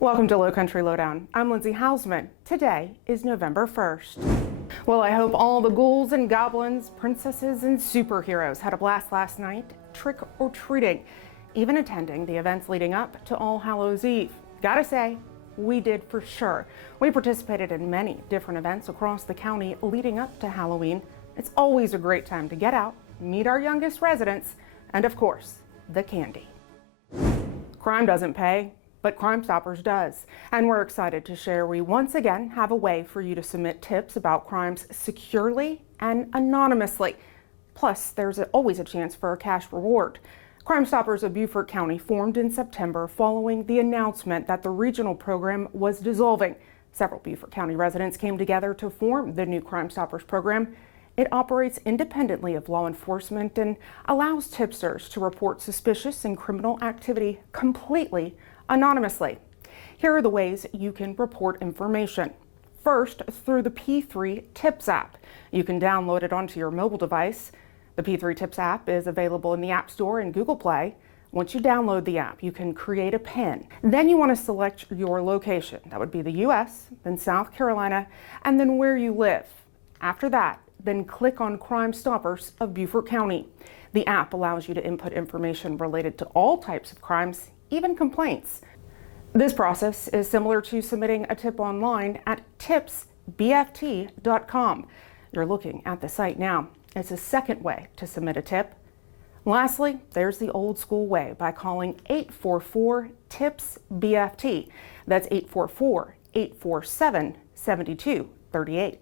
Welcome to Lowcountry Lowdown. I'm Lindsay Hausman. Today is November 1st. Well, I hope all the ghouls and goblins, princesses and superheroes had a blast last night, trick-or-treating, even attending the events leading up to All Hallows Eve. Gotta say, we did for sure. We participated in many different events across the county leading up to Halloween. It's always a great time to get out, meet our youngest residents, and of course, the candy. Crime doesn't pay, but Crime Stoppers does. And we're excited to share we once again have a way for you to submit tips about crimes securely and anonymously. Plus, there's always a chance for a cash reward. Crime Stoppers of Beaufort County formed in September following the announcement that the regional program was dissolving. Several Beaufort County residents came together to form the new Crime Stoppers program. It operates independently of law enforcement and allows tipsters to report suspicious and criminal activity completely anonymously. Here are the ways you can report information. First, through the P3 Tips app. You can download it onto your mobile device. The P3 Tips app is available in the App Store and Google Play. Once you download the app, you can create a PIN. Then you want to select your location. That would be the US, then South Carolina, and then where you live. After that, then click on Crime Stoppers of Beaufort County. The app allows you to input information related to all types of crimes, even complaints. This process is similar to submitting a tip online at tipsbft.com. You're looking at the site now. It's a second way to submit a tip. Lastly, there's the old school way by calling 844-TIPS-BFT. That's 844-847-7238.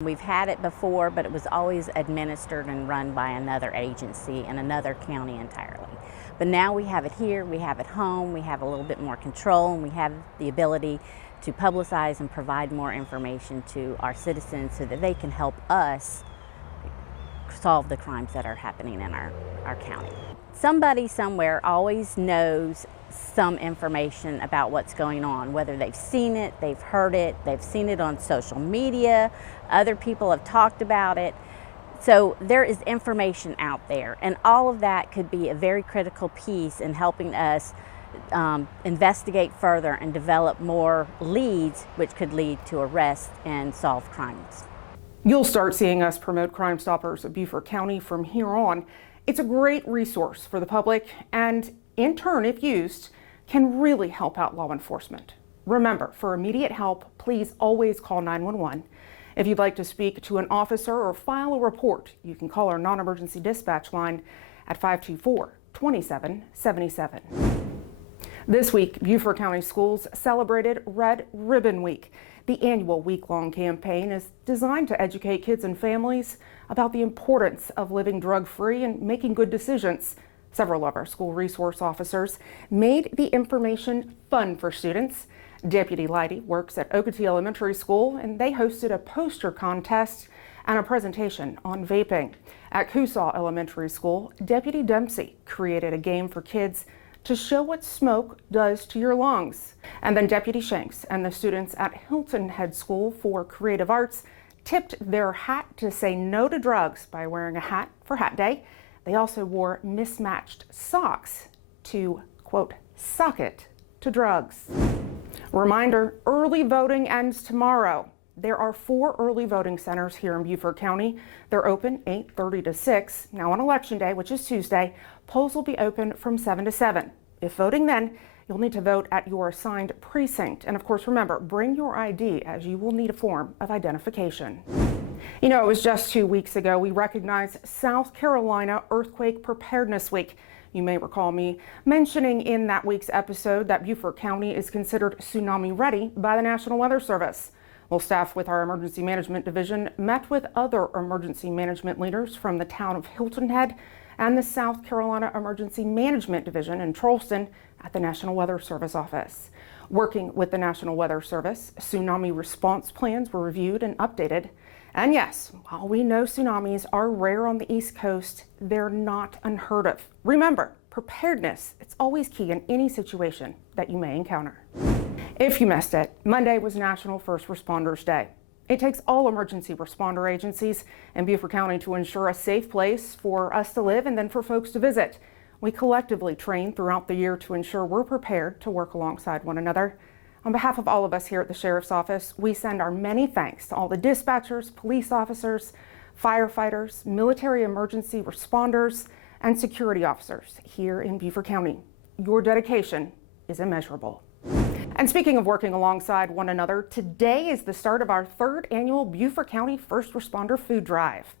We've had it before, but it was always administered and run by another agency in another county entirely. But now we have it here, we have it home, we have a little bit more control, and we have the ability to publicize and provide more information to our citizens so that they can help us solve the crimes that are happening in our county. Somebody somewhere always knows some information about what's going on, whether they've seen it, they've heard it, they've seen it on social media, other people have talked about it. So there is information out there, and all of that could be a very critical piece in helping us investigate further and develop more leads, which could lead to arrests and solve crimes. You'll start seeing us promote Crime Stoppers of Beaufort County from here on. It's a great resource for the public and, in turn, if used, can really help out law enforcement. Remember, for immediate help, please always call 911. If you'd like to speak to an officer or file a report, you can call our non-emergency dispatch line at 524-2777. This week, Beaufort County Schools celebrated Red Ribbon Week. The annual week-long campaign is designed to educate kids and families about the importance of living drug-free and making good decisions. Several of our school resource officers made the information fun for students. Deputy Leidy works at Oakatee Elementary School, and they hosted a poster contest and a presentation on vaping. At Coosaw Elementary School, Deputy Dempsey created a game for kids to show what smoke does to your lungs. And then Deputy Shanks and the students at Hilton Head School for Creative Arts tipped their hat to say no to drugs by wearing a hat for Hat Day. They also wore mismatched socks to, quote, sock it to drugs. Reminder, early voting ends tomorrow. There are 4 early voting centers here in Beaufort County. They're open 8:30 to 6. Now on Election Day, which is Tuesday, polls will be open from 7 to 7. If voting then, you'll need to vote at your assigned precinct. And of course, remember, bring your ID as you will need a form of identification. You know, it was just 2 weeks ago we recognized South Carolina Earthquake Preparedness Week. You may recall me mentioning in that week's episode that Beaufort County is considered tsunami ready by the National Weather Service. Well, staff with our Emergency Management Division met with other emergency management leaders from the town of Hilton Head and the South Carolina Emergency Management Division in Charleston at the National Weather Service office. Working with the National Weather Service, tsunami response plans were reviewed and updated. And yes, while we know tsunamis are rare on the East Coast, they're not unheard of. Remember, preparedness, it's always key in any situation that you may encounter. If you missed it, Monday was National First Responders Day. It takes all emergency responder agencies in Beaufort County to ensure a safe place for us to live and then for folks to visit. We collectively train throughout the year to ensure we're prepared to work alongside one another. On behalf of all of us here at the Sheriff's Office, we send our many thanks to all the dispatchers, police officers, firefighters, military emergency responders, and security officers here in Beaufort County. Your dedication is immeasurable. And speaking of working alongside one another, today is the start of our third annual Beaufort County First Responder Food Drive.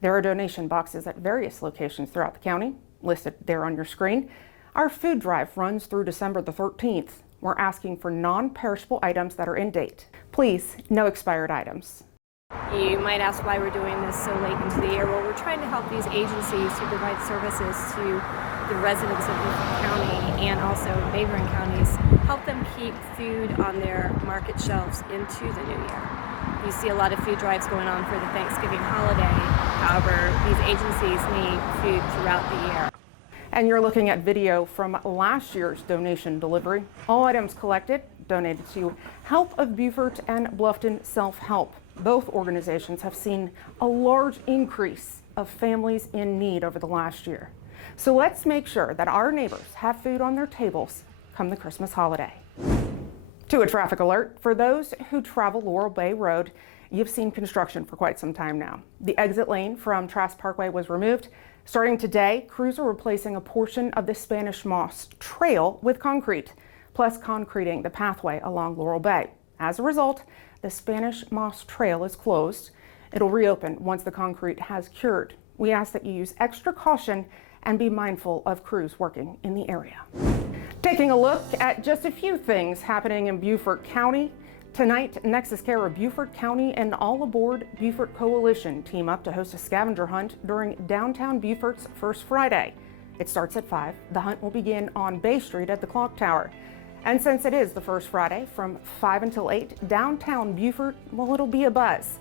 There are donation boxes at various locations throughout the county, listed there on your screen. Our food drive runs through December the 13th. We're asking for non-perishable items that are in date. Please, no expired items. You might ask why we're doing this so late into the year. Well, we're trying to help these agencies to provide services to the residents of Beaufort County and also neighboring counties, help them keep food on their market shelves into the new year. You see a lot of food drives going on for the Thanksgiving holiday. However, these agencies need food throughout the year. And you're looking at video from last year's donation delivery. All items collected donated to Help of Beaufort and Bluffton Self-Help. Both organizations have seen a large increase of families in need over the last year. So let's make sure that our neighbors have food on their tables come the Christmas holiday. To a traffic alert, for those who travel Laurel Bay Road, you've seen construction for quite some time now. The exit lane from Trask Parkway was removed. Starting today, crews are replacing a portion of the Spanish Moss Trail with concrete, plus concreting the pathway along Laurel Bay. As a result, the Spanish Moss Trail is closed. It'll reopen once the concrete has cured. We ask that you use extra caution and be mindful of crews working in the area. Taking a look at just a few things happening in Beaufort County. Tonight, Nexus Care of Beaufort County and All Aboard Beaufort Coalition team up to host a scavenger hunt during downtown Beaufort's First Friday. It starts at 5. The hunt will begin on Bay Street at the Clock Tower. And since it is the first Friday from 5 until 8, downtown Beaufort, well, it'll be a buzz.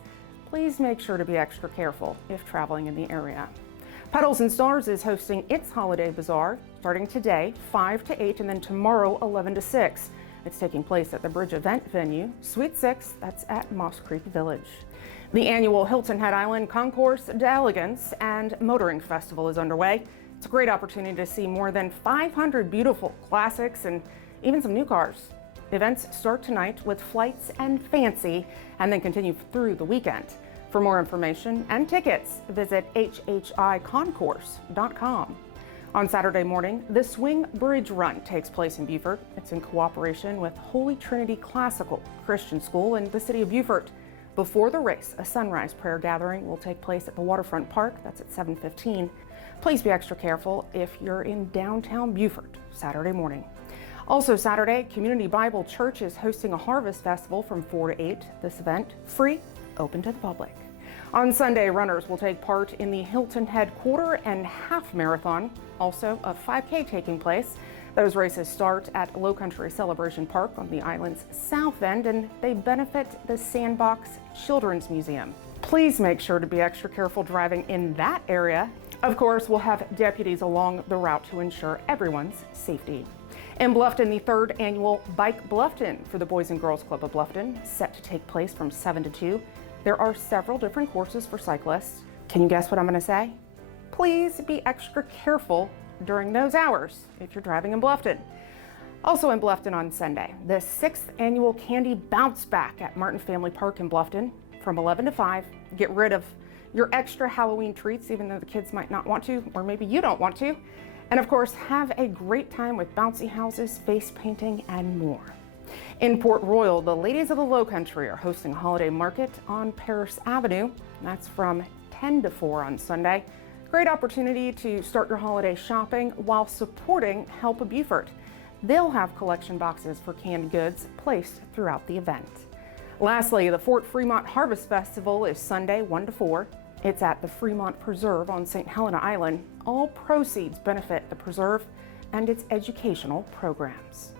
Please make sure to be extra careful if traveling in the area. Petals and Stars is hosting its Holiday Bazaar starting today, 5 to 8, and then tomorrow, 11 to 6. It's taking place at the Bridge Event Venue, Suite 6, that's at Moss Creek Village. The annual Hilton Head Island Concourse d'Elegance and Motoring Festival is underway. It's a great opportunity to see more than 500 beautiful classics and even some new cars. Events start tonight with flights and fancy and then continue through the weekend. For more information and tickets, visit hhiconcourse.com. On Saturday morning, the Swing Bridge Run takes place in Beaufort. It's in cooperation with Holy Trinity Classical Christian School in the city of Beaufort. Before the race, a sunrise prayer gathering will take place at the Waterfront Park. That's at 7:15. Please be extra careful if you're in downtown Beaufort Saturday morning. Also Saturday, Community Bible Church is hosting a harvest festival from 4 to 8. This event, free, open to the public. On Sunday, runners will take part in the Hilton Head Quarter and Half Marathon, also a 5K taking place. Those races start at Lowcountry Celebration Park on the island's south end, and they benefit the Sandbox Children's Museum. Please make sure to be extra careful driving in that area. Of course, we'll have deputies along the route to ensure everyone's safety. In Bluffton, the third annual Bike Bluffton for the Boys and Girls Club of Bluffton, set to take place from 7 to 2. There are several different courses for cyclists. Can you guess what I'm going to say? Please be extra careful during those hours if you're driving in Bluffton. Also in Bluffton on Sunday, the 6th annual Candy Bounce Back at Martin Family Park in Bluffton from 11 to 5. Get rid of your extra Halloween treats, even though the kids might not want to, or maybe you don't want to. And of course, have a great time with bouncy houses, face painting, and more. In Port Royal, the ladies of the Lowcountry are hosting a holiday market on Paris Avenue. That's from 10 to 4 on Sunday. Great opportunity to start your holiday shopping while supporting Help of Beaufort. They'll have collection boxes for canned goods placed throughout the event. Lastly, the Fort Fremont Harvest Festival is Sunday, 1 to 4. It's at the Fremont Preserve on St. Helena Island. All proceeds benefit the preserve and its educational programs.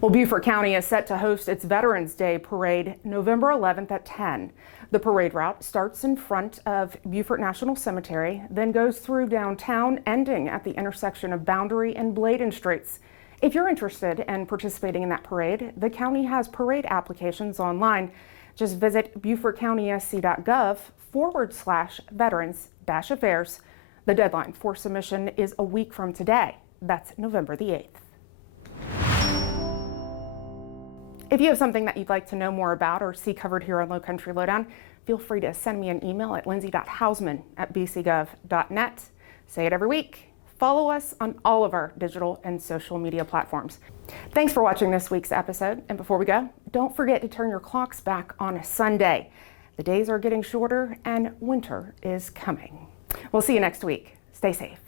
Well, Beaufort County is set to host its Veterans Day Parade November 11th at 10. The parade route starts in front of Beaufort National Cemetery, then goes through downtown, ending at the intersection of Boundary and Bladen Streets. If you're interested in participating in that parade, the county has parade applications online. Just visit BeaufortCountySC.gov/veterans-affairs. The deadline for submission is a week from today. That's November the 8th. If you have something that you'd like to know more about or see covered here on Lowcountry Lowdown, feel free to send me an email at lindsay.hausman@bcgov.net. Say it every week. Follow us on all of our digital and social media platforms. Thanks for watching this week's episode. And before we go, don't forget to turn your clocks back on a Sunday. The days are getting shorter and winter is coming. We'll see you next week. Stay safe.